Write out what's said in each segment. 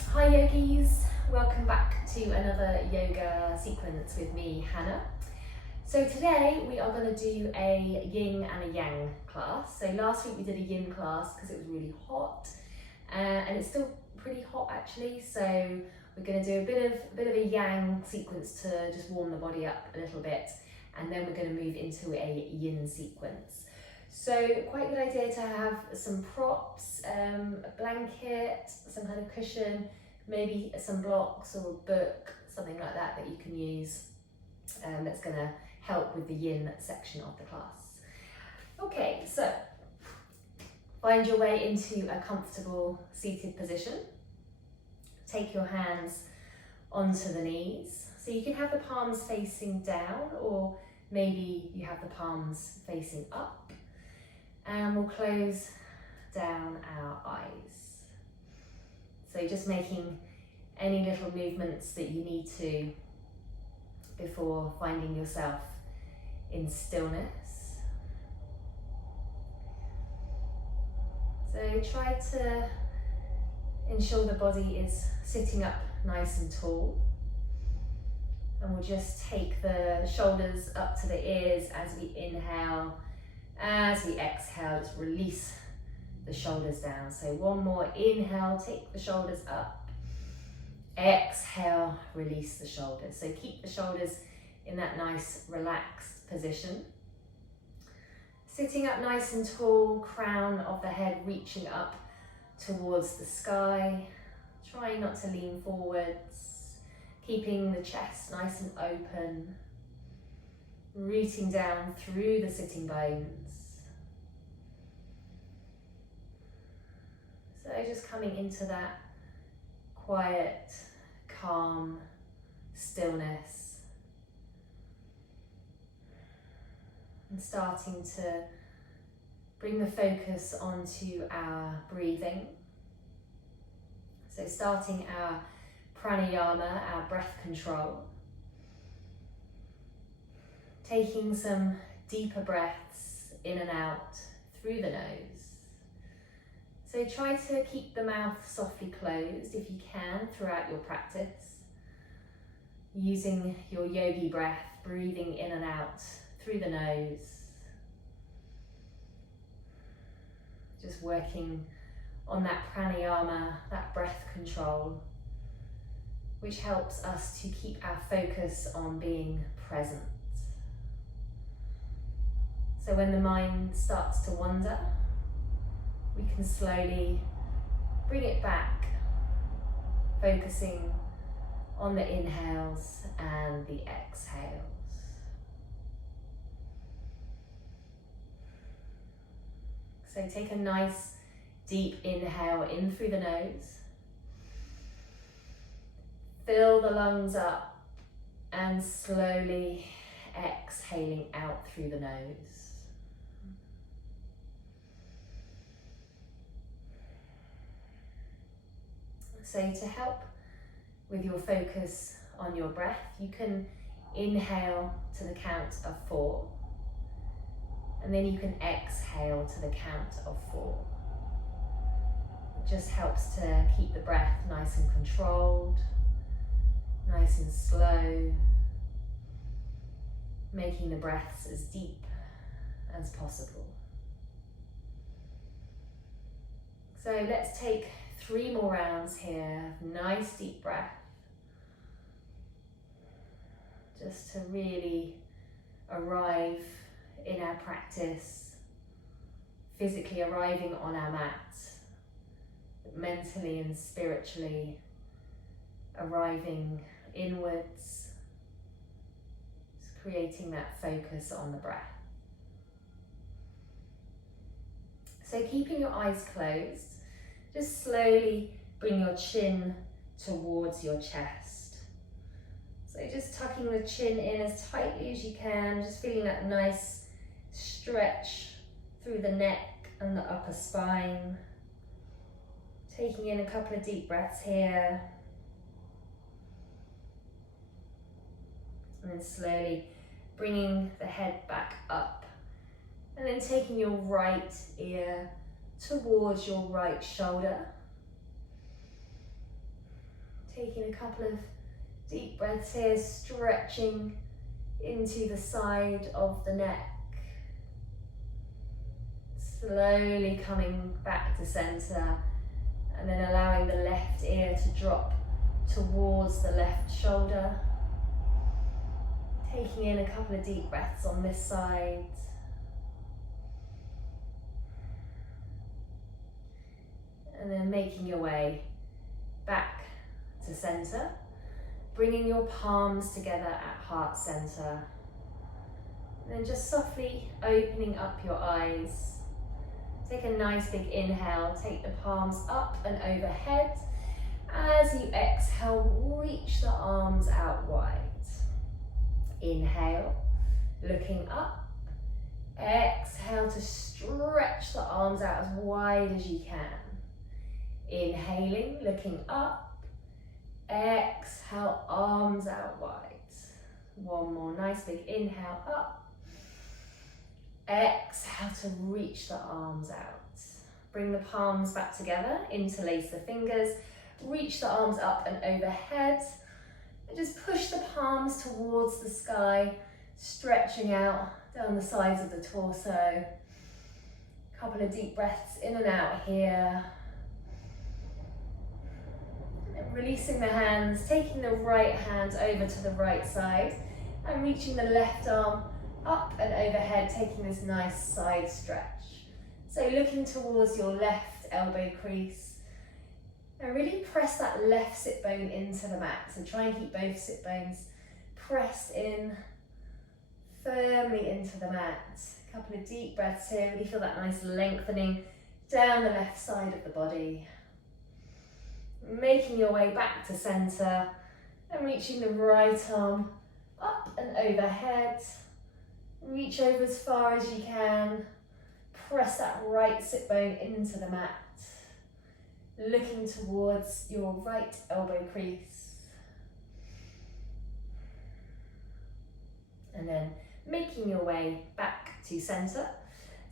Hi yogis, welcome back to another yoga sequence with me, Hannah. So today we are going to do a yin and a yang class. So last week we did a yin class because it was really hot and it's still pretty hot actually. So we're going to do a bit of a yang sequence to just warm the body up a little bit, and then we're going to move into a yin sequence. So quite a good idea to have some props, a blanket, some kind of cushion, maybe some blocks or a book, something like that that you can use that's going to help with the yin section of the class. Okay, so find your way into a comfortable seated position. Take your hands onto the knees. So you can have the palms facing down, or maybe you have the palms facing up. And we'll close down our eyes. So just making any little movements that you need to before finding yourself in stillness. So try to ensure the body is sitting up nice and tall. And we'll just take the shoulders up to the ears as we inhale. As we exhale, just release the shoulders down. So one more inhale, take the shoulders up. Exhale, release the shoulders. So keep the shoulders in that nice relaxed position. Sitting up nice and tall, crown of the head reaching up towards the sky. Trying not to lean forwards. Keeping the chest nice and open. Rooting down through the sitting bones. So just coming into that quiet, calm stillness. And starting to bring the focus onto our breathing. So starting our pranayama, our breath control. Taking some deeper breaths in and out through the nose. So try to keep the mouth softly closed if you can throughout your practice. Using your yogi breath, breathing in and out through the nose. Just working on that pranayama, that breath control, which helps us to keep our focus on being present. So when the mind starts to wander, we can slowly bring it back, focusing on the inhales and the exhales. So take a nice deep inhale in through the nose. Fill the lungs up and slowly exhaling out through the nose. So to help with your focus on your breath, you can inhale to the count of 4, and then you can exhale to the count of 4. It just helps to keep the breath nice and controlled, nice and slow, making the breaths as deep as possible. So let's take 3 more rounds here. Nice deep breath. Just to really arrive in our practice, physically arriving on our mat, mentally and spiritually arriving inwards, just creating that focus on the breath. So keeping your eyes closed, just slowly bring your chin towards your chest. So just tucking the chin in as tightly as you can, just feeling that nice stretch through the neck and the upper spine. Taking in a couple of deep breaths here. And then slowly bringing the head back up. And then taking your right ear towards your right shoulder. Taking a couple of deep breaths here, stretching into the side of the neck. Slowly coming back to center, and then allowing the left ear to drop towards the left shoulder. Taking in a couple of deep breaths on this side. And then making your way back to center, bringing your palms together at heart center. And then just softly opening up your eyes. Take a nice big inhale, take the palms up and overhead. As you exhale, reach the arms out wide. Inhale, looking up. Exhale to stretch the arms out as wide as you can. Inhaling, looking up. Exhale, arms out wide. One more nice big inhale up. Exhale to reach the arms out. Bring the palms back together, interlace the fingers, reach the arms up and overhead. And just push the palms towards the sky, stretching out down the sides of the torso. A couple of deep breaths in and out here. And releasing the hands, taking the right hand over to the right side and reaching the left arm up and overhead, taking this nice side stretch. So looking towards your left elbow crease and really press that left sit bone into the mat. So try and keep both sit bones pressed in firmly into the mat. A couple of deep breaths here, really feel that nice lengthening down the left side of the body. Making your way back to center and reaching the right arm up and overhead. Reach over as far as you can. Press that right sit bone into the mat. Looking towards your right elbow crease. And then making your way back to center.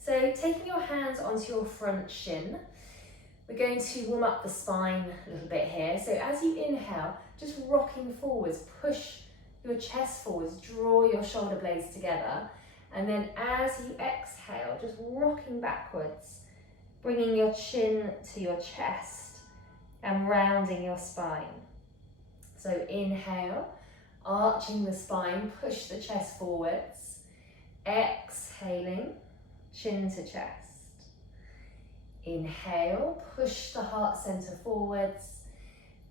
So taking your hands onto your front shin. We're going to warm up the spine a little bit here. So as you inhale, just rocking forwards, push your chest forwards, draw your shoulder blades together. And then as you exhale, just rocking backwards, bringing your chin to your chest and rounding your spine. So inhale, arching the spine, push the chest forwards. Exhaling, chin to chest. Inhale, push the heart center forwards.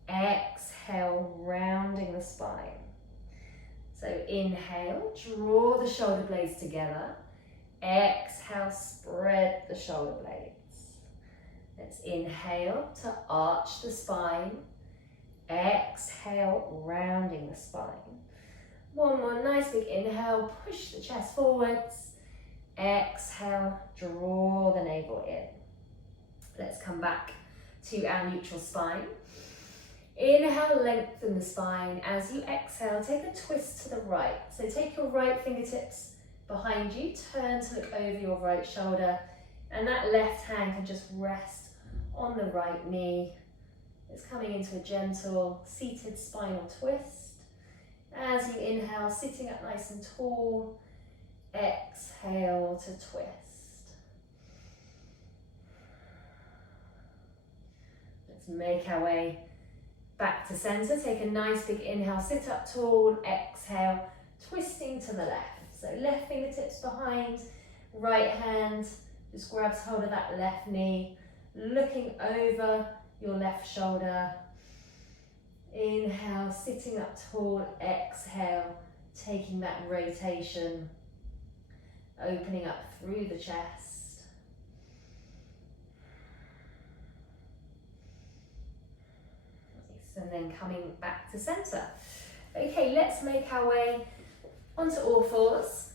Exhale, rounding the spine. So inhale, draw the shoulder blades together. Exhale, spread the shoulder blades. Let's inhale to arch the spine. Exhale, rounding the spine. One more nice big inhale, push the chest forwards. Exhale, draw the navel in. Let's come back to our neutral spine. Inhale, lengthen the spine. As you exhale, take a twist to the right. So take your right fingertips behind you, turn to look over your right shoulder, and that left hand can just rest on the right knee. It's coming into a gentle seated spinal twist. As you inhale, sitting up nice and tall. Exhale to twist. Let's make our way back to center. Take a nice big inhale, sit up tall. Exhale, twisting to the left. So left fingertips behind, right hand just grabs hold of that left knee, looking over your left shoulder. Inhale, sitting up tall. Exhale, taking that rotation, opening up through the chest. Nice. And then coming back to center. Okay, let's make our way onto all fours,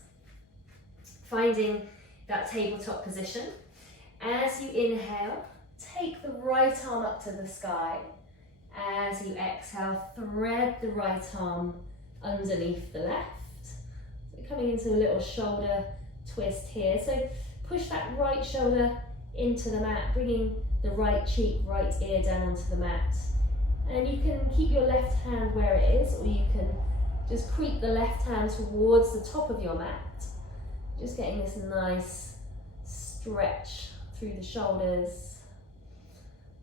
finding that tabletop position. As you inhale, take the right arm up to the sky. As you exhale, thread the right arm underneath the left. So coming into a little shoulder twist here. So push that right shoulder into the mat, bringing the right cheek, right ear down onto the mat. And you can keep your left hand where it is, or you can just creep the left hand towards the top of your mat. Just getting this nice stretch through the shoulders,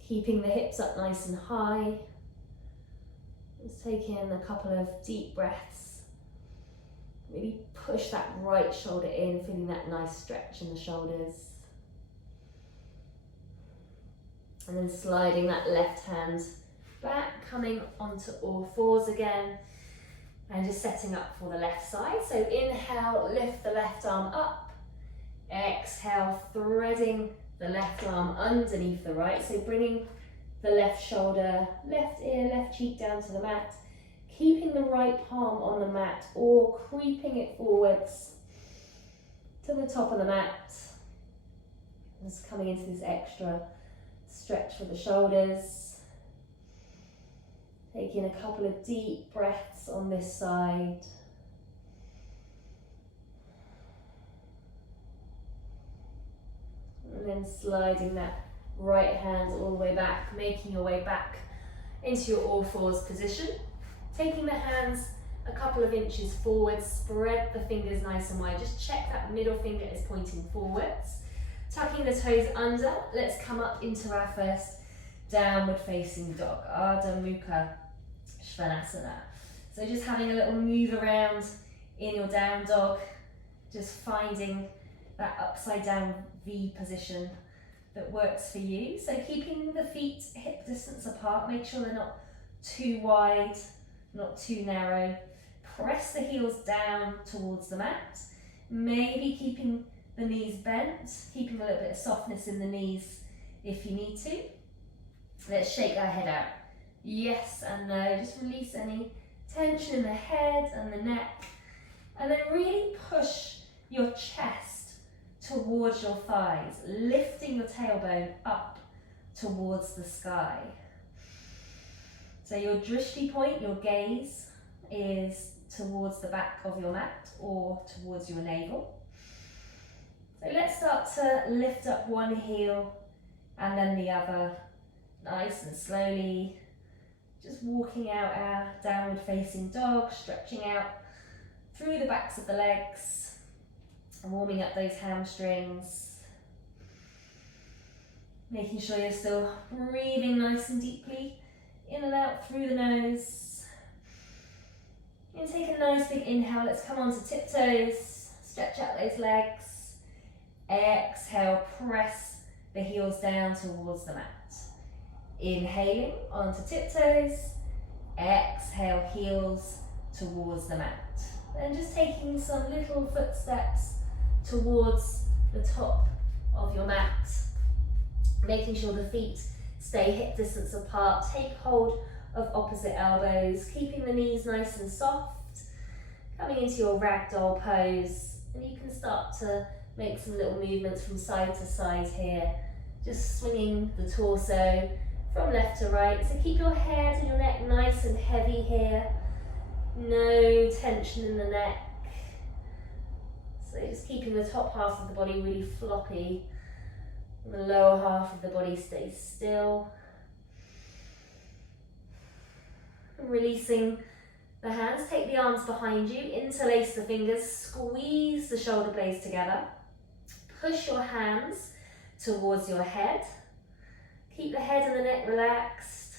keeping the hips up nice and high. Just taking a couple of deep breaths. Really push that right shoulder in, feeling that nice stretch in the shoulders. And then sliding that left hand back, coming onto all fours again, and just setting up for the left side. So inhale, lift the left arm up. Exhale, threading the left arm underneath the right. So bringing the left shoulder, left ear, left cheek down to the mat. Keeping the right palm on the mat or creeping it forwards to the top of the mat. Just coming into this extra stretch for the shoulders. Taking a couple of deep breaths on this side. And then sliding that right hand all the way back, making your way back into your all fours position. Taking the hands a couple of inches forward, spread the fingers nice and wide. Just check that middle finger is pointing forwards. Tucking the toes under, let's come up into our first downward facing dog, Ardha Mukha Svanasana. So just having a little move around in your down dog, just finding that upside down V position that works for you. So keeping the feet hip distance apart, make sure they're not too wide, not too narrow. Press the heels down towards the mat, maybe keeping the knees bent, keeping a little bit of softness in the knees if you need to. Let's shake our head out. Yes and no, just release any tension in the head and the neck. And then really push your chest towards your thighs, lifting your tailbone up towards the sky. So your drishti point, your gaze, is towards the back of your mat or towards your navel. So let's start to lift up one heel and then the other, nice and slowly. Just walking out our downward facing dog, stretching out through the backs of the legs, and warming up those hamstrings. Making sure you're still breathing nice and deeply, in and out through the nose. And take a nice big inhale, let's come onto tiptoes, stretch out those legs. Exhale, press the heels down towards the mat. Inhaling onto tiptoes, exhale, heels towards the mat. Then just taking some little footsteps towards the top of your mat, making sure the feet stay hip distance apart. Take hold of opposite elbows, keeping the knees nice and soft, coming into your ragdoll pose, and you can start to make some little movements from side to side here, just swinging the torso from left to right. So keep your head and your neck nice and heavy here, no tension in the neck. So just keeping the top half of the body really floppy, and the lower half of the body stays still. And releasing the hands, take the arms behind you, interlace the fingers, squeeze the shoulder blades together. Push your hands towards your head. Keep the head and the neck relaxed.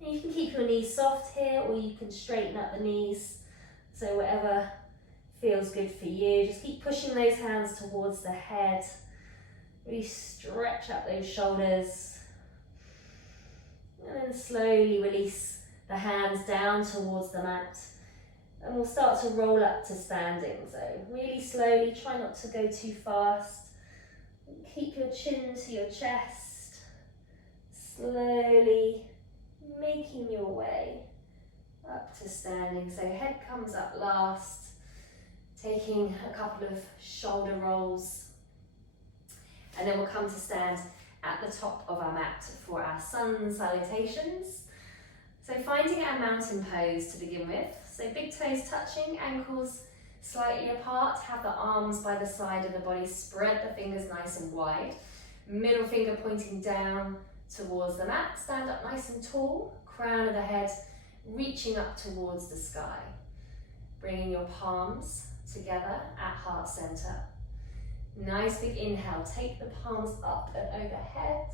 And you can keep your knees soft here, or you can straighten up the knees. So whatever feels good for you. Just keep pushing those hands towards the head. Really stretch up those shoulders. And then slowly release the hands down towards the mat. And we'll start to roll up to standing. So really slowly, try not to go too fast. Keep your chin to your chest. Slowly making your way up to standing. So head comes up last. Taking a couple of shoulder rolls. And then we'll come to stand at the top of our mat for our sun salutations. So finding our mountain pose to begin with. So big toes touching, ankles slightly apart, have the arms by the side of the body, spread the fingers nice and wide. Middle finger pointing down towards the mat. Stand up nice and tall, crown of the head reaching up towards the sky. Bringing your palms together at heart center. Nice big inhale, take the palms up and overhead.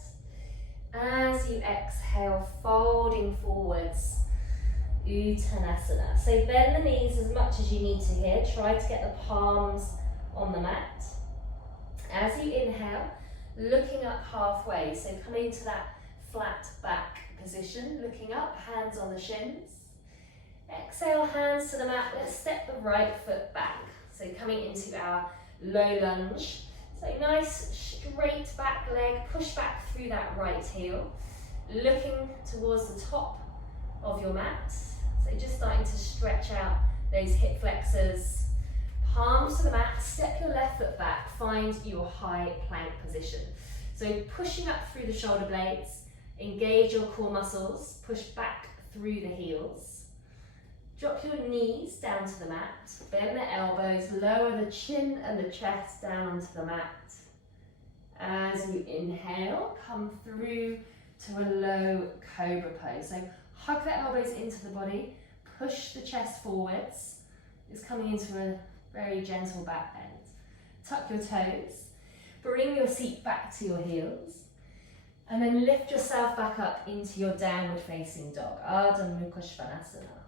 As you exhale, folding forwards, Uttanasana. So bend the knees as much as you need to here. Try to get the palms on the mat. As you inhale, looking up halfway, so coming to that flat back position, looking up, hands on the shins. Exhale, hands to the mat. Let's step the right foot back. So coming into our low lunge. So nice straight back leg, push back through that right heel. Looking towards the top of your mat. So just starting to stretch out those hip flexors. Palms to the mat, step your left foot back, find your high plank position. So pushing up through the shoulder blades, engage your core muscles, push back through the heels. Drop your knees down to the mat, bend the elbows, lower the chin and the chest down onto the mat. As you inhale, come through to a low cobra pose. So hug the elbows into the body, push the chest forwards. It's coming into a very gentle back bend. Tuck your toes, bring your seat back to your heels, and then lift yourself back up into your downward facing dog, Ardha Mukha Svanasana.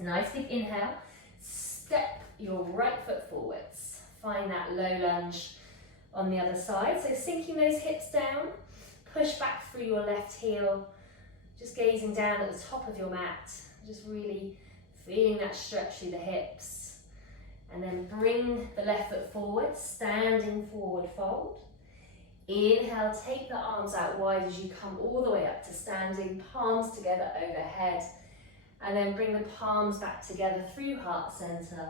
Nice big inhale, step your right foot forwards, find that low lunge on the other side, so sinking those hips down, push back through your left heel, just gazing down at the top of your mat, just really feeling that stretch through the hips. And then bring the left foot forward, standing forward fold. Inhale, take the arms out wide as you come all the way up to standing, palms together overhead. And then bring the palms back together through heart center,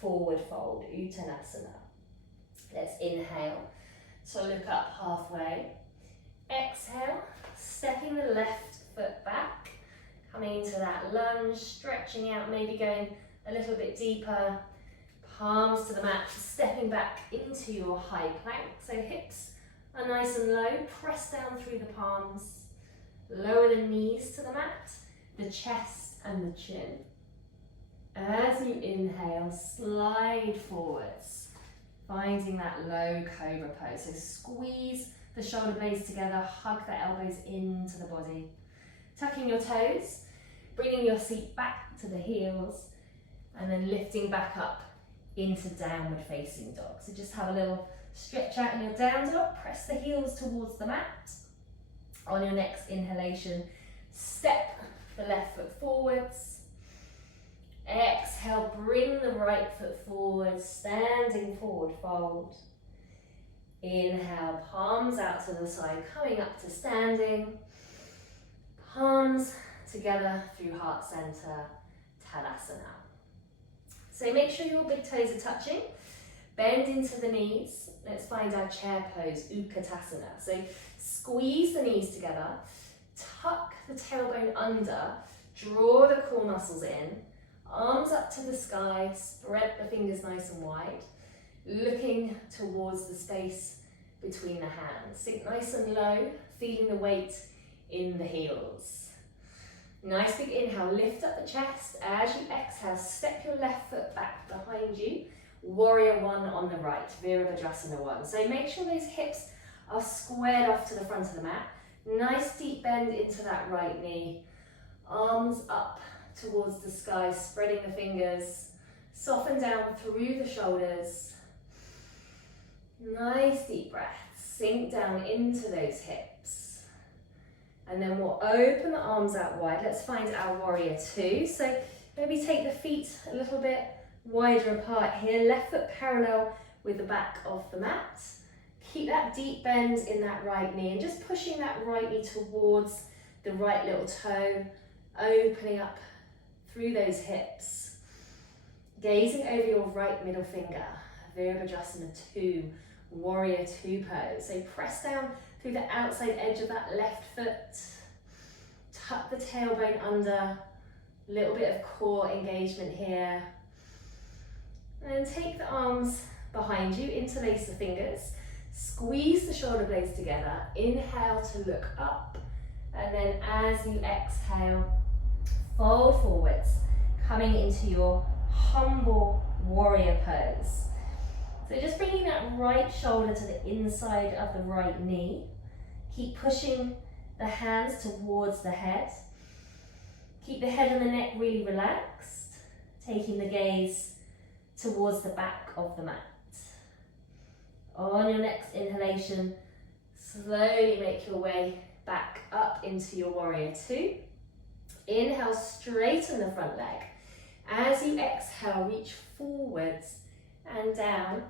forward fold, Uttanasana. Let's inhale to look up halfway. Exhale, stepping the left foot back, coming into that lunge, stretching out, maybe going a little bit deeper. Palms to the mat, stepping back into your high plank. So hips are nice and low, press down through the palms. Lower the knees to the mat, the chest and the chin. As you inhale, slide forwards, finding that low cobra pose. So squeeze the shoulder blades together, hug the elbows into the body. Tucking your toes, bringing your seat back to the heels, and then lifting back up into downward facing dog. So just have a little stretch out in your down dog, press the heels towards the mat. On your next inhalation, step the left foot forwards. Exhale, bring the right foot forward, standing forward fold. Inhale, palms out to the side, coming up to standing. Palms together through heart center, Tadasana. So make sure your big toes are touching. Bend into the knees. Let's find our chair pose, Utkatasana. So squeeze the knees together, tuck the tailbone under, draw the core muscles in, arms up to the sky, spread the fingers nice and wide, looking towards the space between the hands. Sink nice and low, feeling the weight in the heels. Nice big inhale, lift up the chest. As you exhale, step your left foot back behind you. Warrior one on the right, Virabhadrasana one. So make sure those hips are squared off to the front of the mat. Nice deep bend into that right knee. Arms up towards the sky, spreading the fingers. Soften down through the shoulders. Nice deep breath. Sink down into those hips. And then we'll open the arms out wide. Let's find our warrior two. So maybe take the feet a little bit wider apart here. Left foot parallel with the back of the mat. Keep that deep bend in that right knee and just pushing that right knee towards the right little toe, opening up through those hips. Gazing over your right middle finger, Virabhadrasana 2, warrior 2 pose. So press down through the outside edge of that left foot. Tuck the tailbone under, a little bit of core engagement here. And then take the arms behind you, interlace the fingers. Squeeze the shoulder blades together. Inhale to look up. And then as you exhale, fold forwards, coming into your humble warrior pose. So just bringing that right shoulder to the inside of the right knee. Keep pushing the hands towards the head. Keep the head and the neck really relaxed, taking the gaze towards the back of the mat. On your next inhalation, slowly make your way back up into your warrior two. Inhale, straighten the front leg. As you exhale, reach forwards and down,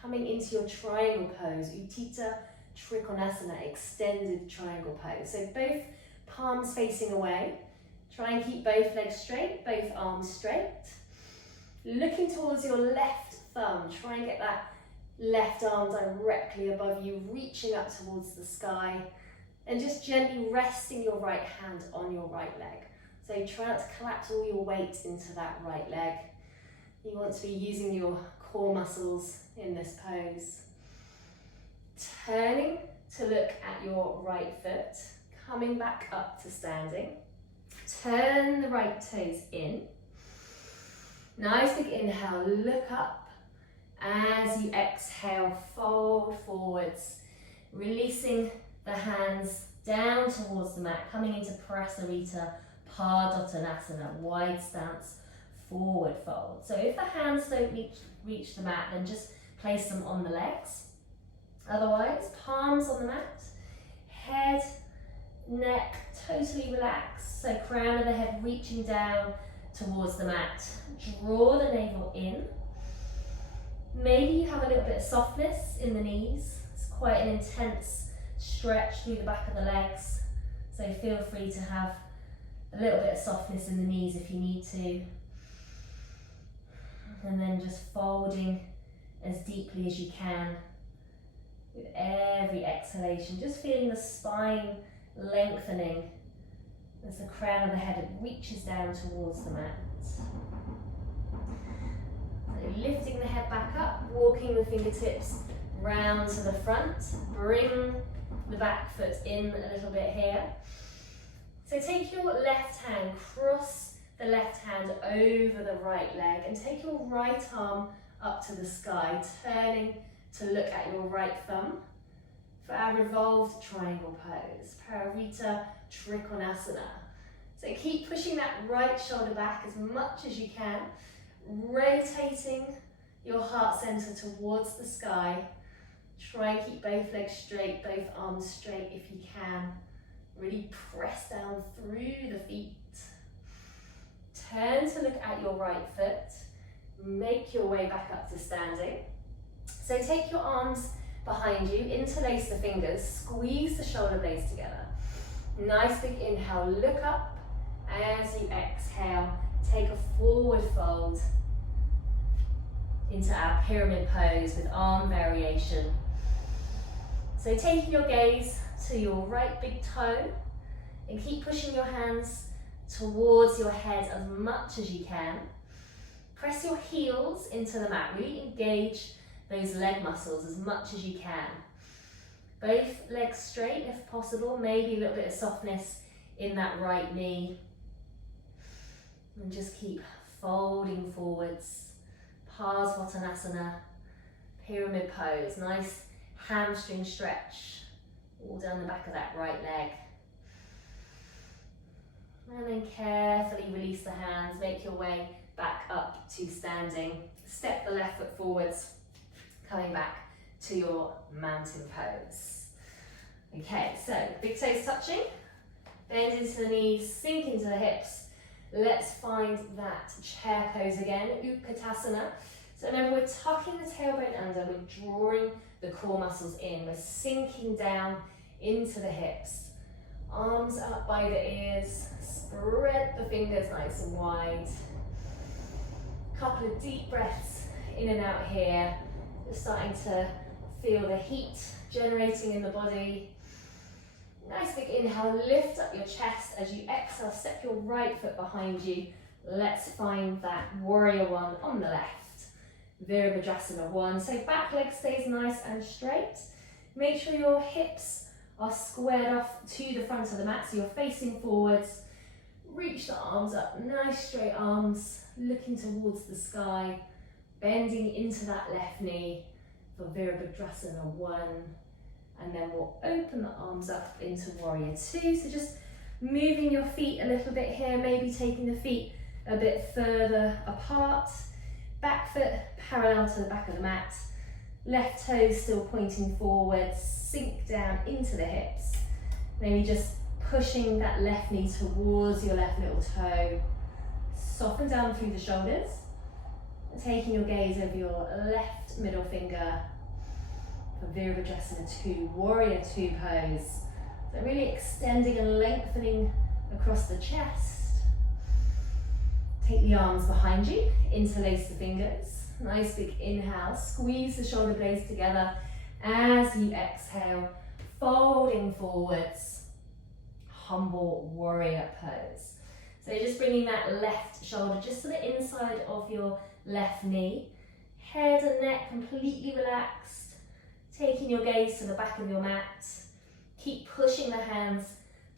coming into your triangle pose, Utthita Trikonasana, extended triangle pose. So both palms facing away. Try and keep both legs straight, both arms straight. Looking towards your left thumb, try and get that left arm directly above you, reaching up towards the sky, and just gently resting your right hand on your right leg. So try not to collapse all your weight into that right leg. You want to be using your core muscles in this pose. Turning to look at your right foot, coming back up to standing. Turn the right toes in. Nice big inhale, look up. As you exhale, fold forwards, releasing the hands down towards the mat, coming into Prasarita Padottanasana, wide stance, forward fold. So if the hands don't reach the mat, then just place them on the legs. Otherwise, palms on the mat, head, neck totally relaxed. So crown of the head reaching down towards the mat. Draw the navel in. Maybe you have a little bit of softness in the knees. It's quite an intense stretch through the back of the legs. So feel free to have a little bit of softness in the knees if you need to. And then just folding as deeply as you can with every exhalation. Just feeling the spine lengthening as the crown of the head reaches down towards the mat. So lifting the head back up, walking the fingertips round to the front. Bring the back foot in a little bit here. So take your left hand, cross the left hand over the right leg, and take your right arm up to the sky, turning to look at your right thumb for our revolved triangle pose, Prasarita Trikonasana. So keep pushing that right shoulder back as much as you can, rotating your heart center towards the sky. Try and keep both legs straight, both arms straight if you can. Really press down through the feet. Turn to look at your right foot. Make your way back up to standing. So take your arms behind you, interlace the fingers, squeeze the shoulder blades together. Nice big inhale, look up. As you exhale, take a forward fold into our pyramid pose with arm variation. So taking your gaze to your right big toe and keep pushing your hands towards your head as much as you can. Press your heels into the mat, really engage those leg muscles as much as you can. Both legs straight if possible, maybe a little bit of softness in that right knee. And just keep folding forwards. Parsvottanasana, pyramid pose, nice hamstring stretch all down the back of that right leg. And then carefully release the hands, make your way back up to standing. Step the left foot forwards, coming back to your mountain pose. Okay, so big toes touching, bend into the knees, sink into the hips. Let's find that chair pose again, Utkatasana. So remember, we're tucking the tailbone under, we're drawing the core muscles in, we're sinking down into the hips. Arms up by the ears, spread the fingers nice and wide. Couple of deep breaths in and out here. You're starting to feel the heat generating in the body. Nice big inhale, lift up your chest. As you exhale, step your right foot behind you. Let's find that warrior one on the left. Virabhadrasana 1. So back leg stays nice and straight. Make sure your hips are squared off to the front of the mat, so you're facing forwards. Reach the arms up, nice straight arms, looking towards the sky, bending into that left knee for Virabhadrasana 1. And then we'll open the arms up into Warrior 2. So just moving your feet a little bit here, maybe taking the feet a bit further apart. Back foot parallel to the back of the mat. Left toes still pointing forwards, sink down into the hips. Maybe just pushing that left knee towards your left little toe. Soften down through the shoulders. Taking your gaze over your left middle finger for Virabhadrasana 2, Warrior 2 pose. So really extending and lengthening across the chest. Take the arms behind you, interlace the fingers. Nice big inhale, squeeze the shoulder blades together as you exhale, folding forwards, humble warrior pose. So just bringing that left shoulder just to the inside of your left knee, head and neck completely relaxed, taking your gaze to the back of your mat. Keep pushing the hands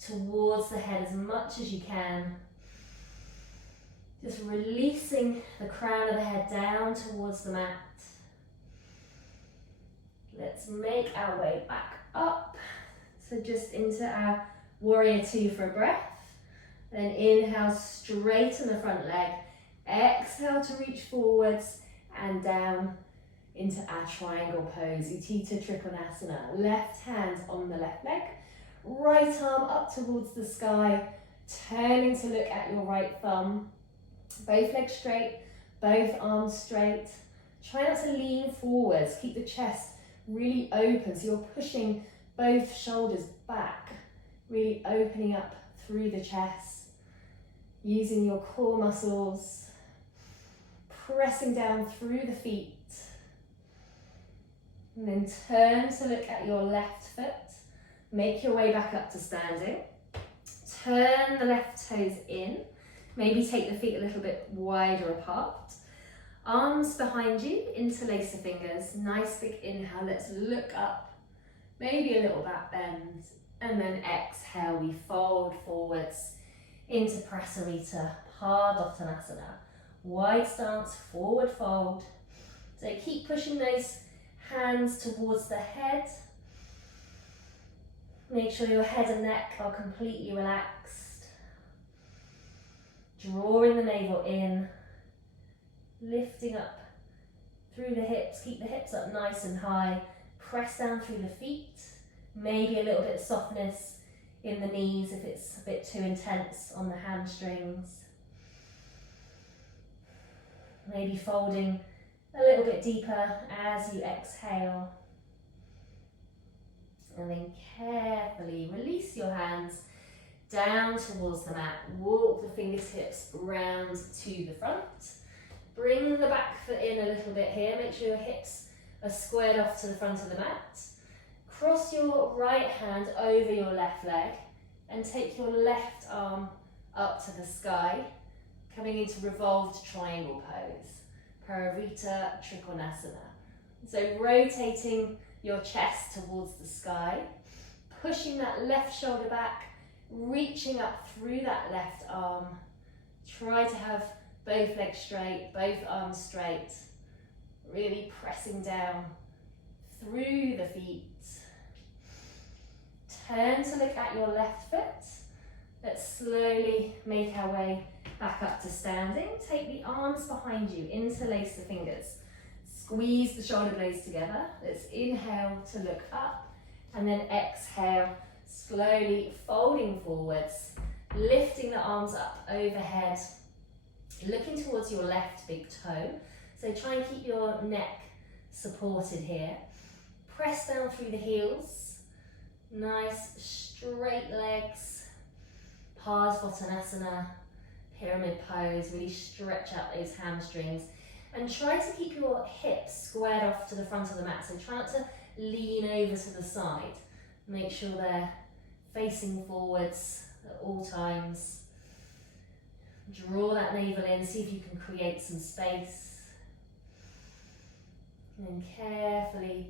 towards the head as much as you can. Just releasing the crown of the head down towards the mat. Let's make our way back up. So just into our Warrior 2 for a breath. Then inhale, straighten the front leg. Exhale to reach forwards and down into our triangle pose, Utthita Trikonasana. Left hand on the left leg. Right arm up towards the sky, turning to look at your right thumb. Both legs straight, both arms straight. Try not to lean forwards. Keep the chest really open so you're pushing both shoulders back, really opening up through the chest, using your core muscles, pressing down through the feet. And then turn to look at your left foot. Make your way back up to standing. Turn the left toes in. Maybe take the feet a little bit wider apart. Arms behind you, interlace the fingers. Nice big inhale, let's look up. Maybe a little back bend. And then exhale, we fold forwards into Prasarita, Padottanasana. Wide stance, forward fold. So keep pushing those hands towards the head. Make sure your head and neck are completely relaxed. Drawing the navel in, lifting up through the hips, keep the hips up nice and high, press down through the feet, maybe a little bit of softness in the knees if it's a bit too intense on the hamstrings. Maybe folding a little bit deeper as you exhale. And then carefully release your hands down towards the mat. Walk the fingertips round to the front. Bring the back foot in a little bit here. Make sure your hips are squared off to the front of the mat. Cross your right hand over your left leg and take your left arm up to the sky, coming into revolved triangle pose, Parivrtta Trikonasana. So rotating your chest towards the sky, pushing that left shoulder back, reaching up through that left arm. Try to have both legs straight, both arms straight, really pressing down through the feet. Turn to look at your left foot. Let's slowly make our way back up to standing. Take the arms behind you, interlace the fingers. Squeeze the shoulder blades together. Let's inhale to look up and then exhale, slowly folding forwards, lifting the arms up overhead, looking towards your left big toe. So try and keep your neck supported here. Press down through the heels. Nice straight legs. Padottanasana, pyramid pose. Really stretch out those hamstrings. And try to keep your hips squared off to the front of the mat. So try not to lean over to the side. Make sure they're facing forwards at all times. Draw that navel in, see if you can create some space. And then carefully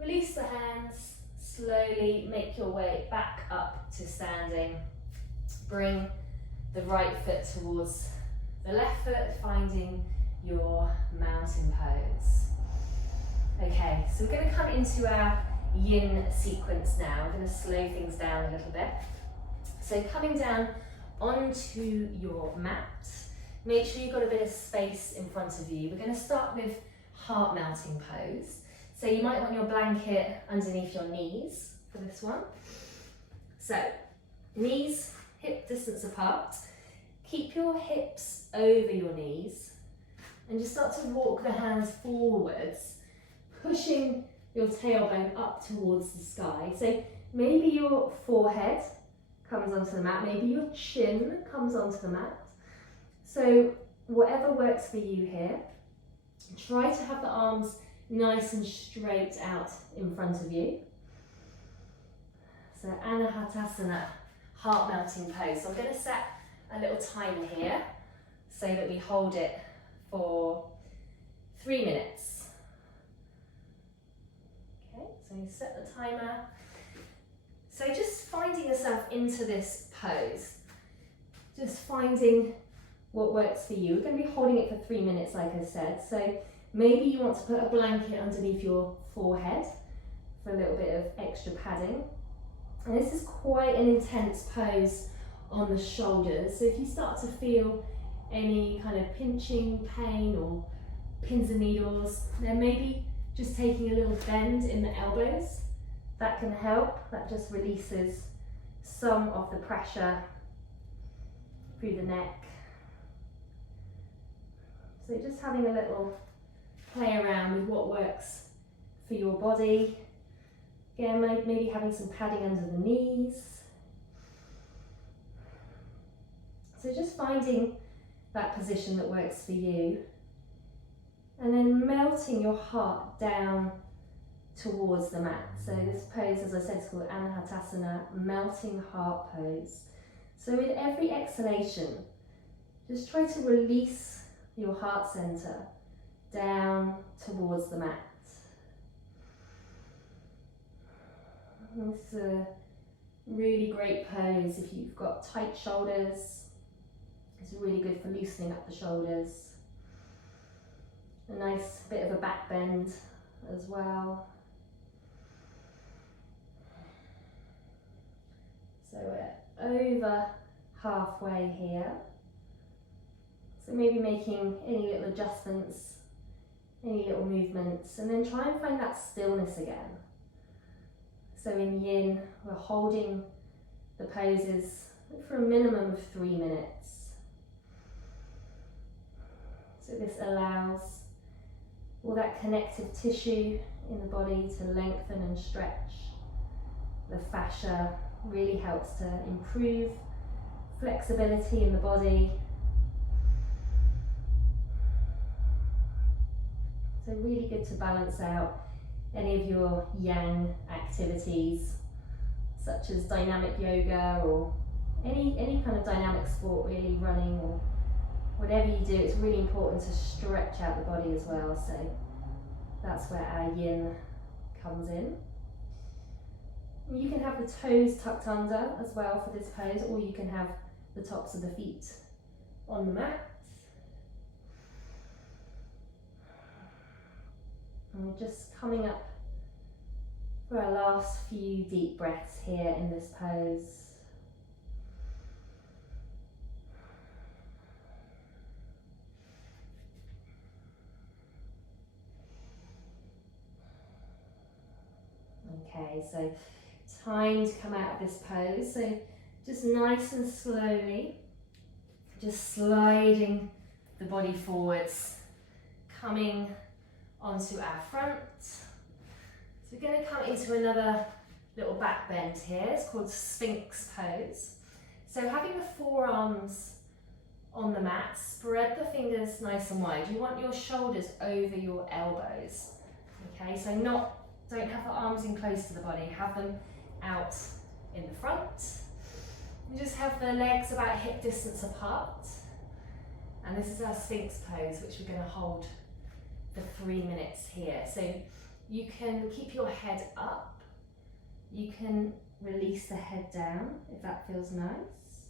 release the hands, Slowly make your way back up to standing. Bring the right foot towards the left foot, finding your mountain pose. Okay, so we're going to come into our yin sequence now. We're going to slow things down a little bit. So coming down onto your mat, make sure you've got a bit of space in front of you. We're going to start with heart melting pose. So you might want your blanket underneath your knees for this one. So knees hip distance apart. Keep your hips over your knees and just start to walk the hands forwards, pushing your tailbone up towards the sky. So maybe your forehead comes onto the mat, maybe your chin comes onto the mat. So whatever works for you here. Try to have the arms nice and straight out in front of you. So Anahatasana, heart melting pose. So I'm going to set a little timer here so that we hold it for 3 minutes. Okay, so you set the timer. So just finding yourself into this pose, just finding what works for you. We're going to be holding it for 3 minutes, like I said. So maybe you want to put a blanket underneath your forehead for a little bit of extra padding. And this is quite an intense pose on the shoulders. So if you start to feel any kind of pinching pain or pins and needles, then maybe just taking a little bend in the elbows, that can help. That just releases some of the pressure through the neck. So just having a little play around with what works for your body. Again, maybe having some padding under the knees. So just finding that position that works for you. And then melting your heart down towards the mat. So this pose, as I said, is called Anahatasana, melting heart pose. So with every exhalation, just try to release your heart center down towards the mat. And this is a really great pose if you've got tight shoulders. It's really good for loosening up the shoulders. A nice bit of a back bend as well. So we're over halfway here. So maybe making any little adjustments, any little movements, and then try and find that stillness again. So in yin, we're holding the poses for a minimum of 3 minutes. So this allows all that connective tissue in the body to lengthen and stretch. The fascia really helps to improve flexibility in the body. So really good to balance out any of your yang activities, such as dynamic yoga or any kind of dynamic sport, really, running or whatever you do. It's really important to stretch out the body as well. So that's where our yin comes in. You can have the toes tucked under as well for this pose, or you can have the tops of the feet on the mat. And we're just coming up for our last few deep breaths here in this pose. Okay, so time to come out of this pose. So just nice and slowly, just sliding the body forwards, coming onto our front. So we're going to come into another little back bend here. It's called Sphinx pose. So having the forearms on the mat, spread the fingers nice and wide. You want your shoulders over your elbows. Okay, so don't have the arms in close to the body, have them out in the front. You just have the legs about hip distance apart. And this is our Sphinx pose, which we're going to hold for 3 minutes here. So you can keep your head up You can release the head down if that feels nice.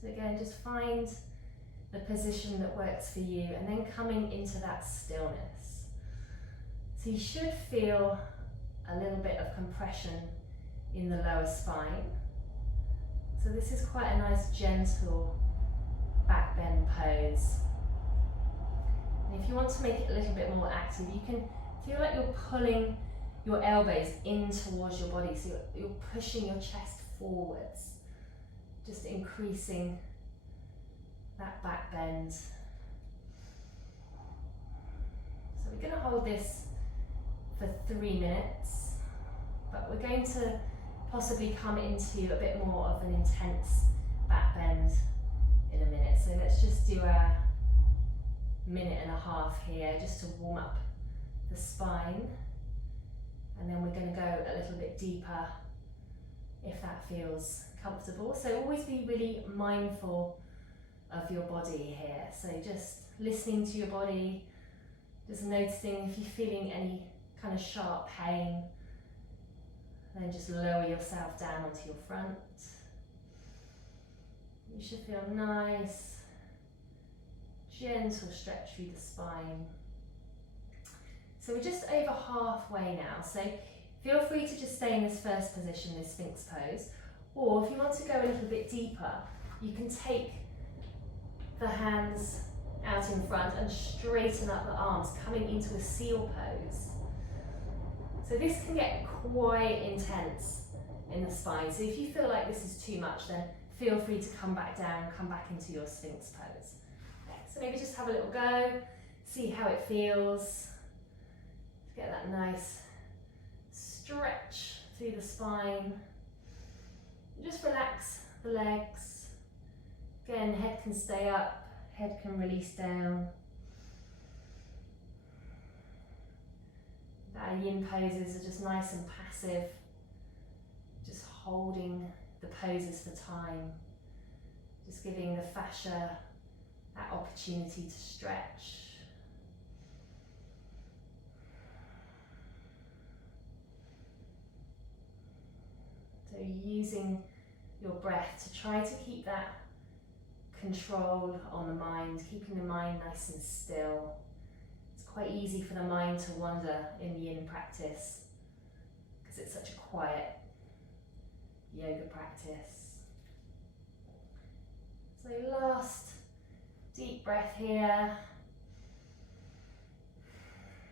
So again, just find the position that works for you and then coming into that stillness. So you should feel a little bit of compression in the lower spine. So this is quite a nice gentle back bend pose. And if you want to make it a little bit more active, you can feel like you're pulling your elbows in towards your body, so you're pushing your chest forwards, just increasing that back bend. So we're going to hold this for 3 minutes, but we're going to possibly come into a bit more of an intense back bend in a minute. So let's just do a 1.5 minutes here just to warm up the spine, and then we're going to go a little bit deeper if that feels comfortable. So always be really mindful of your body here. So just listening to your body, just noticing if you're feeling any kind of sharp pain, then just lower yourself down onto your front. You should feel nice, gentle stretch through the spine. So we're just over halfway now, so feel free to just stay in this first position, this Sphinx pose, or if you want to go a little bit deeper, you can take the hands out in front and straighten up the arms, coming into a seal pose. So this can get quite intense in the spine, so if you feel like this is too much, then feel free to come back down, come back into your Sphinx pose. So maybe just have a little go, see how it feels. Get that nice stretch through the spine. Just relax the legs. Again, head can stay up, head can release down. Our yin poses are just nice and passive, just holding the poses for time, just giving the fascia that opportunity to stretch. So using your breath to try to keep that control on the mind, keeping the mind nice and still. It's quite easy for the mind to wander in the yin practice because it's such a quiet yoga practice. So last deep breath here,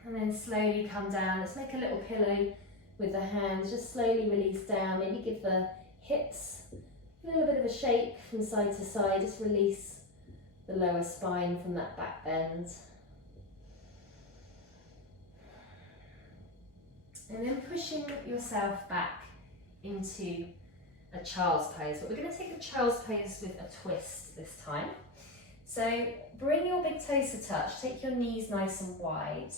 and then slowly come down. Let's make a little pillow with the hands, just slowly release down, maybe give the hips a little bit of a shake from side to side, just release the lower spine from that back bend. And then pushing yourself back into a child's pose, but we're going to take the child's pose with a twist this time. So bring your big toes to touch, take your knees nice and wide.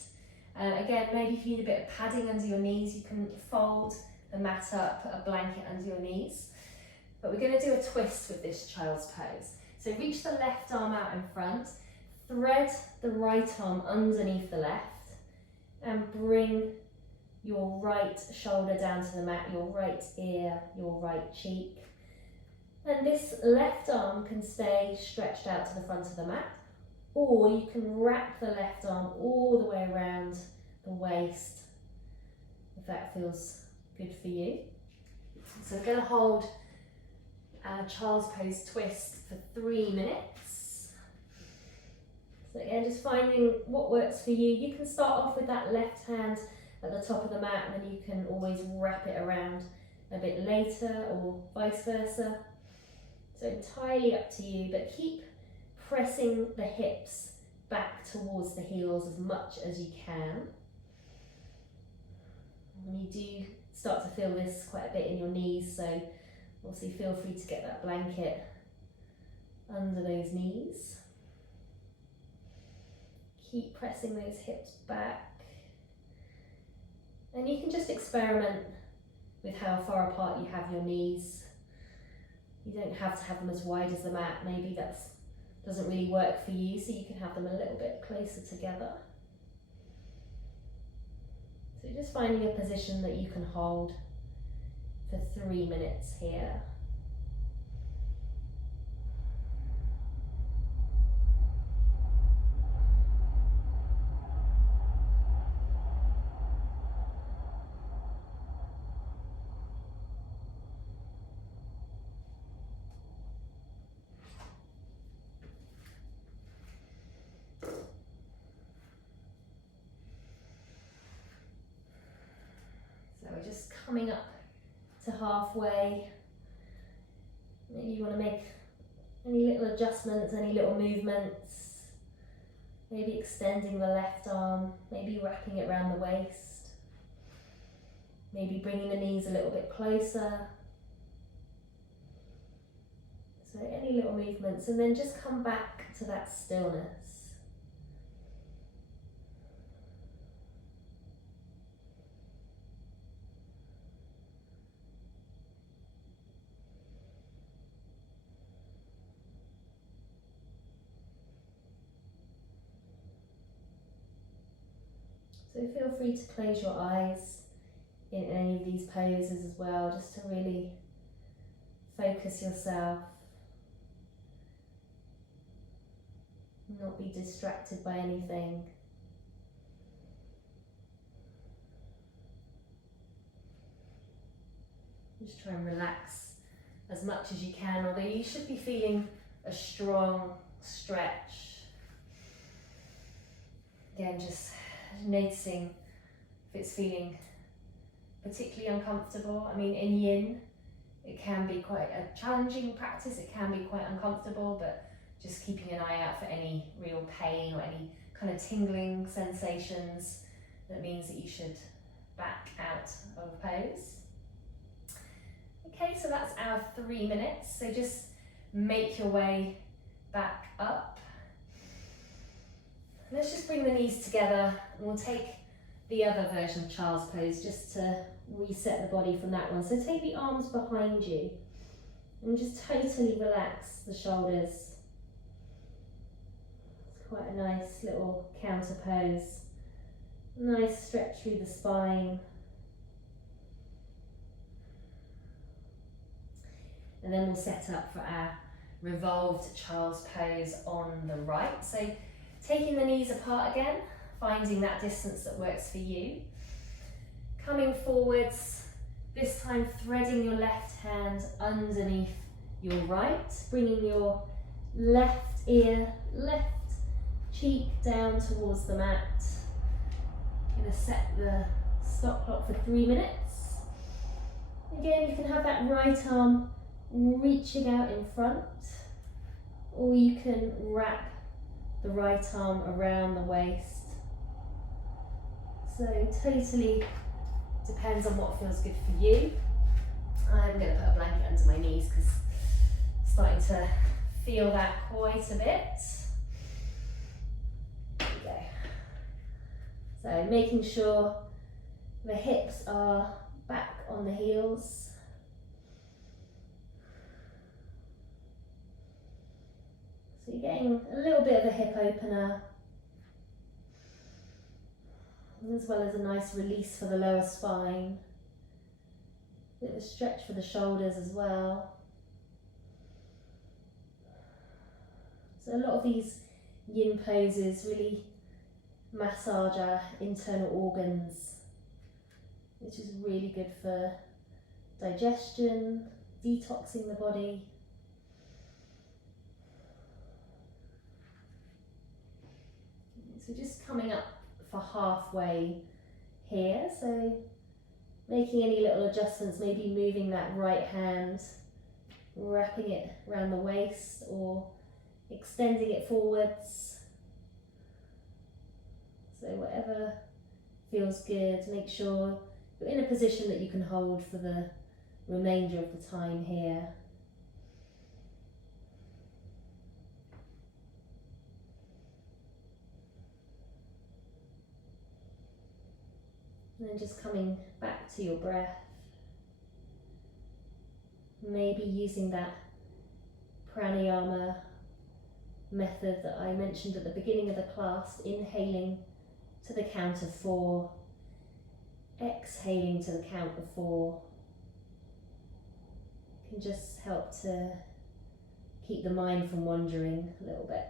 Again, maybe if you need a bit of padding under your knees, you can fold the mat up, put a blanket under your knees. But we're going to do a twist with this child's pose. So reach the left arm out in front, thread the right arm underneath the left, and bring your right shoulder down to the mat, your right ear, your right cheek. And this left arm can stay stretched out to the front of the mat, or you can wrap the left arm all the way around the waist, if that feels good for you. So we're going to hold our child's pose twist for 3 minutes. So again, just finding what works for you. You can start off with that left hand at the top of the mat, and then you can always wrap it around a bit later, or vice versa. So entirely up to you, but keep pressing the hips back towards the heels as much as you can. And you do start to feel this quite a bit in your knees, so also feel free to get that blanket under those knees. Keep pressing those hips back. And you can just experiment with how far apart you have your knees. You don't have to have them as wide as the mat. Maybe that doesn't really work for you, so you can have them a little bit closer together. So just finding a position that you can hold for 3 minutes here. So we're just coming up to halfway. Maybe you want to make any little adjustments, any little movements. Maybe extending the left arm, maybe wrapping it around the waist. Maybe bringing the knees a little bit closer. So any little movements, and then just come back to that stillness. So feel free to close your eyes in any of these poses as well, just to really focus yourself. Not be distracted by anything. Just try and relax as much as you can, although you should be feeling a strong stretch. Again, just noticing if it's feeling particularly uncomfortable. I mean, in yin, it can be quite a challenging practice, it can be quite uncomfortable, but just keeping an eye out for any real pain or any kind of tingling sensations, that means that you should back out of pose. Okay, so that's our 3 minutes. So just make your way back up. Let's just bring the knees together, and we'll take the other version of child's pose just to reset the body from that one. So take the arms behind you and just totally relax the shoulders. It's quite a nice little counter pose. Nice stretch through the spine. And then we'll set up for our revolved child's pose on the right. So taking the knees apart again, finding that distance that works for you. Coming forwards, this time threading your left hand underneath your right, bringing your left ear, left cheek down towards the mat. I'm going to set the stop clock for 3 minutes. Again, you can have that right arm reaching out in front, or you can wrap the right arm around the waist. So totally depends on what feels good for you. I'm going to put a blanket under my knees because I'm starting to feel that quite a bit. There we go. So making sure the hips are back on the heels. So you're getting a little bit of a hip opener, as well as a nice release for the lower spine. A bit of a stretch for the shoulders as well. So a lot of these yin poses really massage our internal organs, which is really good for digestion, detoxing the body. So just coming up for halfway here, so making any little adjustments, maybe moving that right hand, wrapping it around the waist or extending it forwards. So whatever feels good, make sure you're in a position that you can hold for the remainder of the time here. And then just coming back to your breath. Maybe using that pranayama method that I mentioned at the beginning of the class, inhaling to the count of 4 exhaling to the count of 4 can just help to keep the mind from wandering a little bit.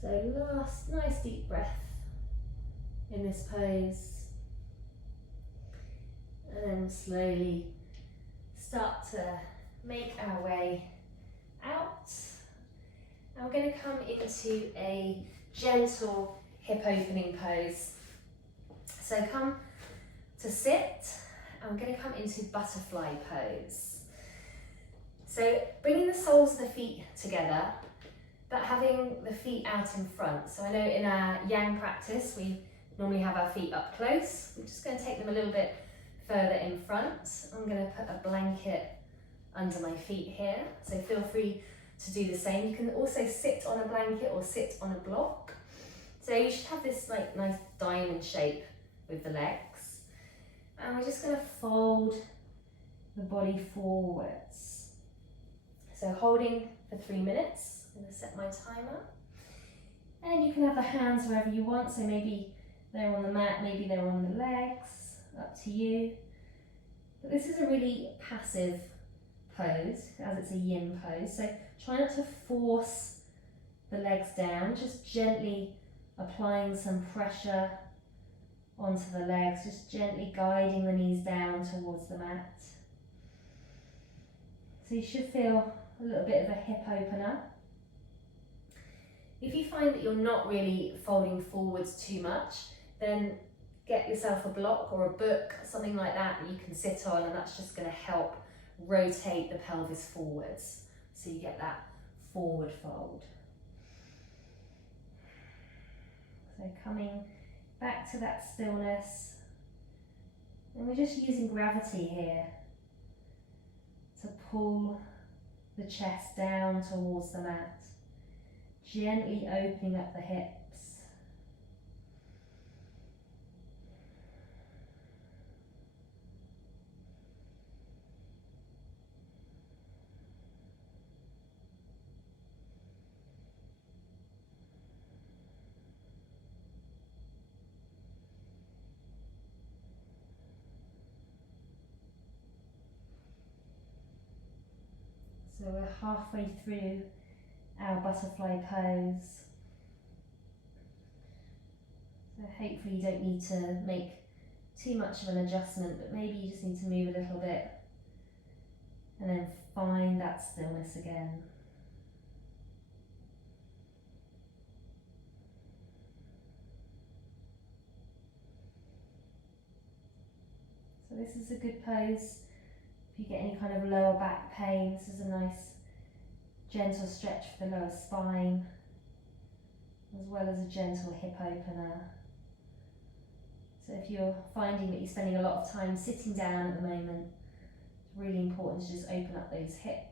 So last nice deep breath in this pose, and then slowly start to make our way out. And we're going to come into a gentle hip opening pose. So come to sit, and we're going to come into butterfly pose. So bringing the soles of the feet together, but having the feet out in front. So I know in our yang practice, we normally have our feet up close. We're just going to take them a little bit further in front. I'm going to put a blanket under my feet here. So feel free to do the same. You can also sit on a blanket or sit on a block. So you should have this like nice diamond shape with the legs. And we're just going to fold the body forwards. So holding for 3 minutes. I'm going to set my timer. And you can have the hands wherever you want. So maybe they're on the mat, maybe they're on the legs, up to you. But this is a really passive pose, as it's a yin pose. So try not to force the legs down, just gently applying some pressure onto the legs, just gently guiding the knees down towards the mat. So you should feel a little bit of a hip opener. If you find that you're not really folding forwards too much, then get yourself a block or a book, something like that that you can sit on, and that's just going to help rotate the pelvis forwards so you get that forward fold. So coming back to that stillness, and we're just using gravity here to pull the chest down towards the mat, gently opening up the hips. So we're halfway through our butterfly pose. So hopefully you don't need to make too much of an adjustment, but maybe you just need to move a little bit and then find that stillness again. So this is a good pose if you get any kind of lower back pain. This is a nice gentle stretch for the lower spine, as well as a gentle hip opener. So if you're finding that you're spending a lot of time sitting down at the moment, it's really important to just open up those hips.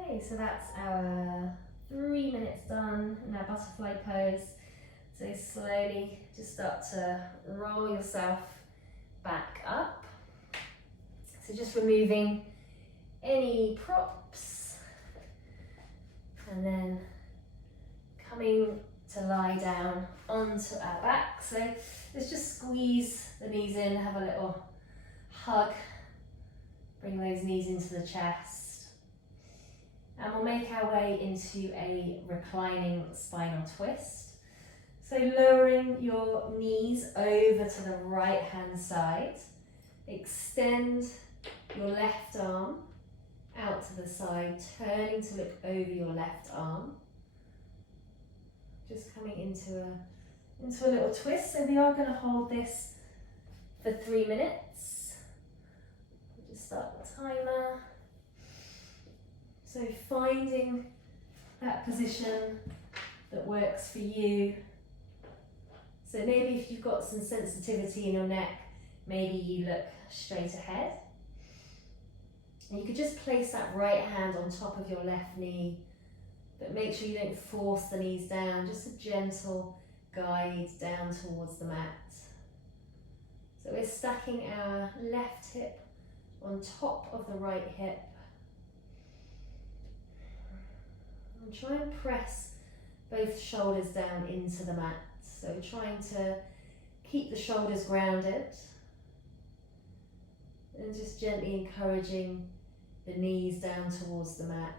Okay, so that's our 3 minutes done in our butterfly pose. So slowly just start to roll yourself back up. So just removing any props and then coming to lie down onto our back. So let's just squeeze the knees in, have a little hug, bring those knees into the chest. And we'll make our way into a reclining spinal twist. So lowering your knees over to the right hand side, extend your left arm out to the side, turning to look over your left arm. Just coming into a little twist. So we are going to hold this for 3 minutes. We'll just start the timer. So finding that position that works for you. So maybe if you've got some sensitivity in your neck, maybe you look straight ahead. And you could just place that right hand on top of your left knee, but make sure you don't force the knees down, just a gentle guide down towards the mat. So we're stacking our left hip on top of the right hip. And try and press both shoulders down into the mat. So trying to keep the shoulders grounded and just gently encouraging the knees down towards the mat.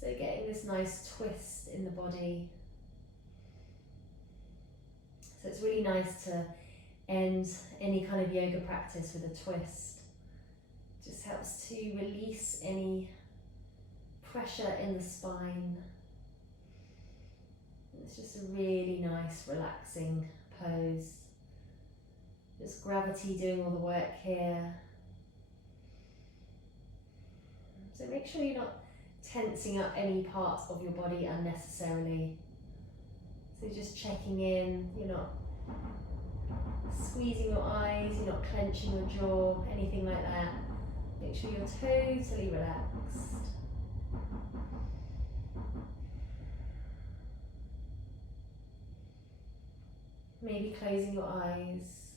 So getting this nice twist in the body. So it's really nice to end any kind of yoga practice with a twist. Just helps to release any pressure in the spine. It's just a really nice, relaxing pose. Just gravity doing all the work here. So make sure you're not tensing up any parts of your body unnecessarily. So just checking in, you're not squeezing your eyes, you're not clenching your jaw, anything like that. Make sure you're totally relaxed. Maybe closing your eyes,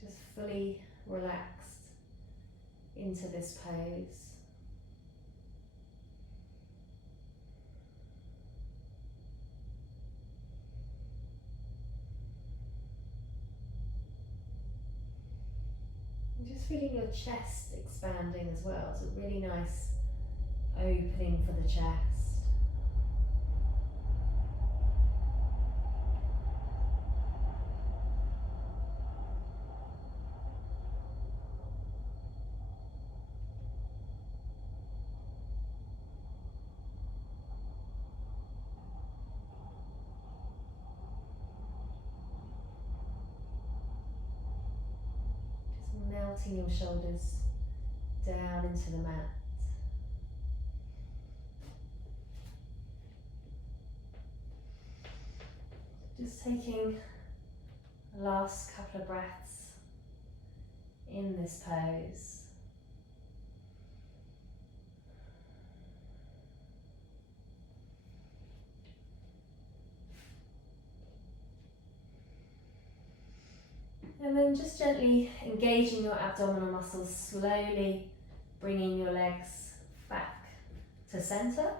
just fully relaxed into this pose. And just feeling your chest expanding as well. It's a really nice opening for the chest. Melting your shoulders down into the mat. Just taking the last couple of breaths in this pose. And then just gently engaging your abdominal muscles, slowly bringing your legs back to center.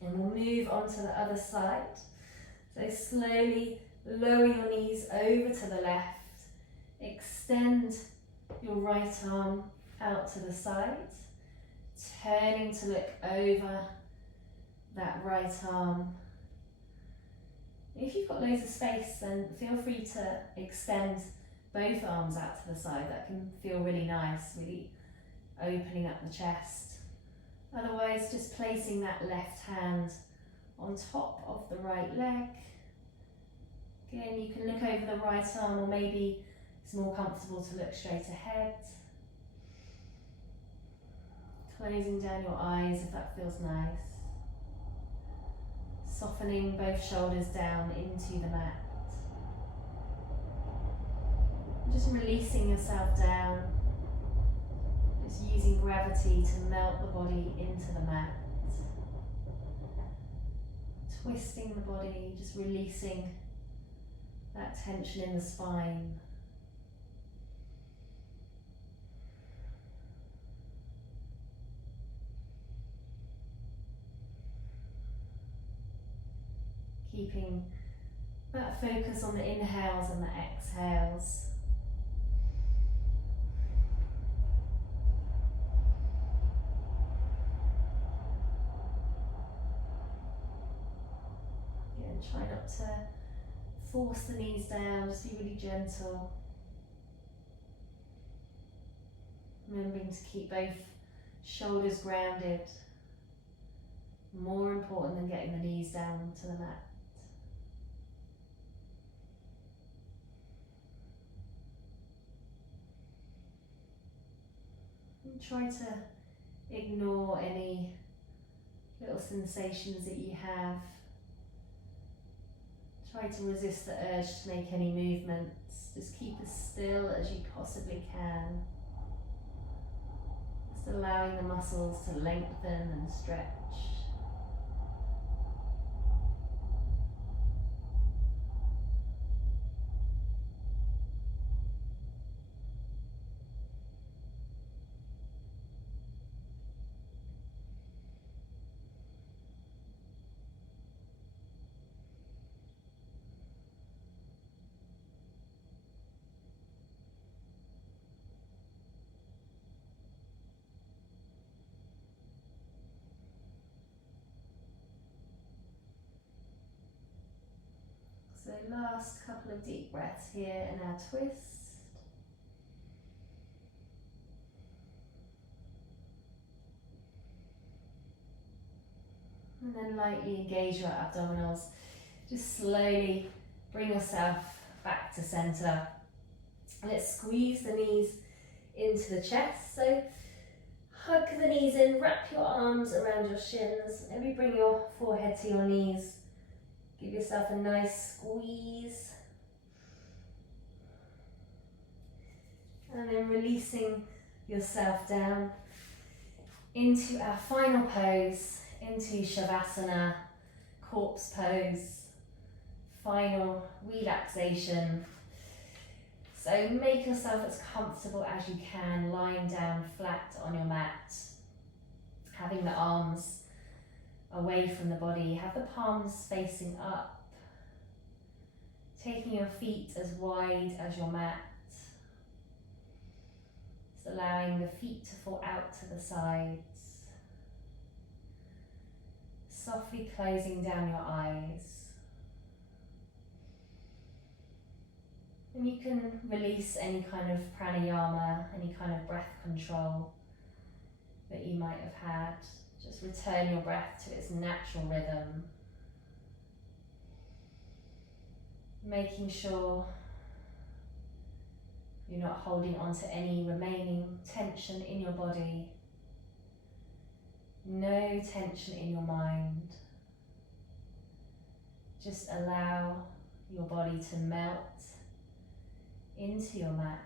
And we'll move on to the other side. So slowly lower your knees over to the left. Extend your right arm out to the side. Turning to look over that right arm. If you've got loads of space, then feel free to extend both arms out to the side. That can feel really nice, really opening up the chest. Otherwise, just placing that left hand on top of the right leg. Again, you can look over the right arm, or maybe it's more comfortable to look straight ahead. Closing down your eyes if that feels nice. Softening both shoulders down into the mat. Just releasing yourself down. Just using gravity to melt the body into the mat. twisting the body, just releasing that tension in the spine. Keeping that focus on the inhales and the exhales. Again, try not to force the knees down, just be really gentle. Remembering to keep both shoulders grounded. More important than getting the knees down to the mat. And try to ignore any little sensations that you have. Try to resist the urge to make any movements. Just keep as still as you possibly can. Just allowing the muscles to lengthen and stretch. So last couple of deep breaths here in our twist. And then lightly engage your abdominals. Just slowly bring yourself back to center. Let's squeeze the knees into the chest. So hug the knees in, wrap your arms around your shins. Maybe bring your forehead to your knees. Give yourself a nice squeeze. And then releasing yourself down into our final pose, into Shavasana, corpse pose, final relaxation. So make yourself as comfortable as you can, lying down flat on your mat, having the arms away from the body, have the palms facing up, taking your feet as wide as your mat, just allowing the feet to fall out to the sides, softly closing down your eyes. And you can release any kind of pranayama, any kind of breath control that you might have had. Just return your breath to its natural rhythm. Making sure you're not holding on to any remaining tension in your body. No tension in your mind. Just allow your body to melt into your mat.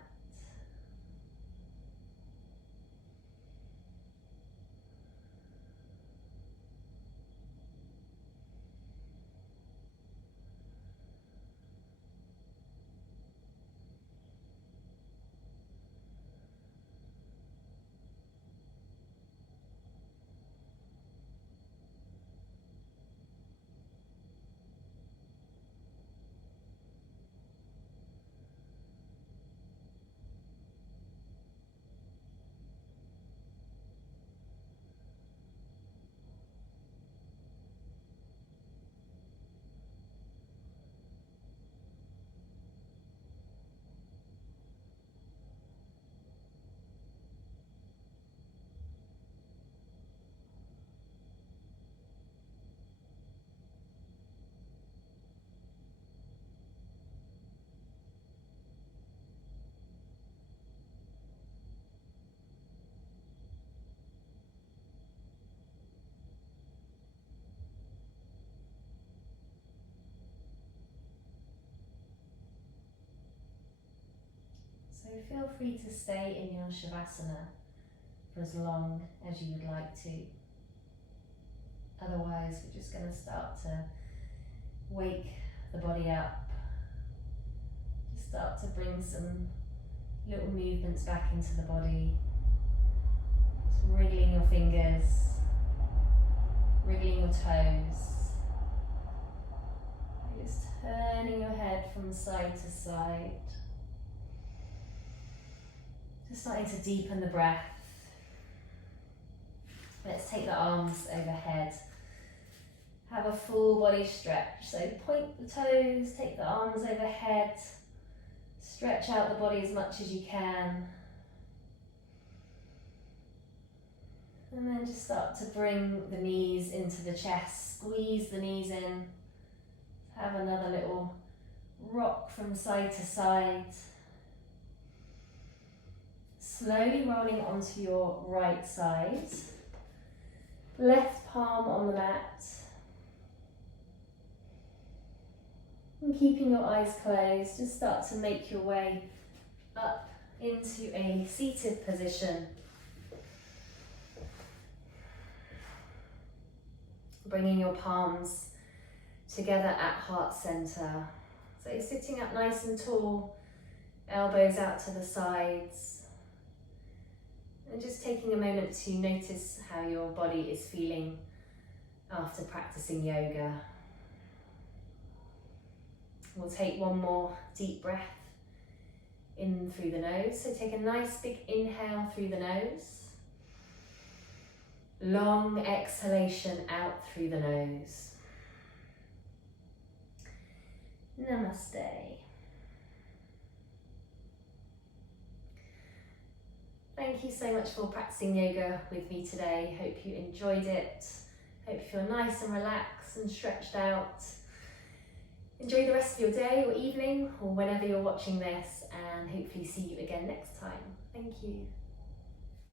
So feel free to stay in your Shavasana for as long as you would like to. Otherwise, we're just going to start to wake the body up. Just start to bring some little movements back into the body. Just wriggling your fingers, wriggling your toes. Just turning your head from side to side. Just starting to deepen the breath. Let's take the arms overhead. Have a full body stretch. So point the toes, take the arms overhead. Stretch out the body as much as you can. And then just start to bring the knees into the chest. Squeeze the knees in. Have another little rock from side to side. Slowly rolling onto your right side. Left palm on the mat. And keeping your eyes closed, just start to make your way up into a seated position. Bringing your palms together at heart center. So you're sitting up nice and tall, elbows out to the sides. And just taking a moment to notice how your body is feeling after practicing yoga. We'll take one more deep breath in through the nose. So take a nice big inhale through the nose. Long exhalation out through the nose. Namaste. Thank you so much for practicing yoga with me today. Hope you enjoyed it. Hope you feel nice and relaxed and stretched out. Enjoy the rest of your day or evening or whenever you're watching this, and hopefully see you again next time. Thank you.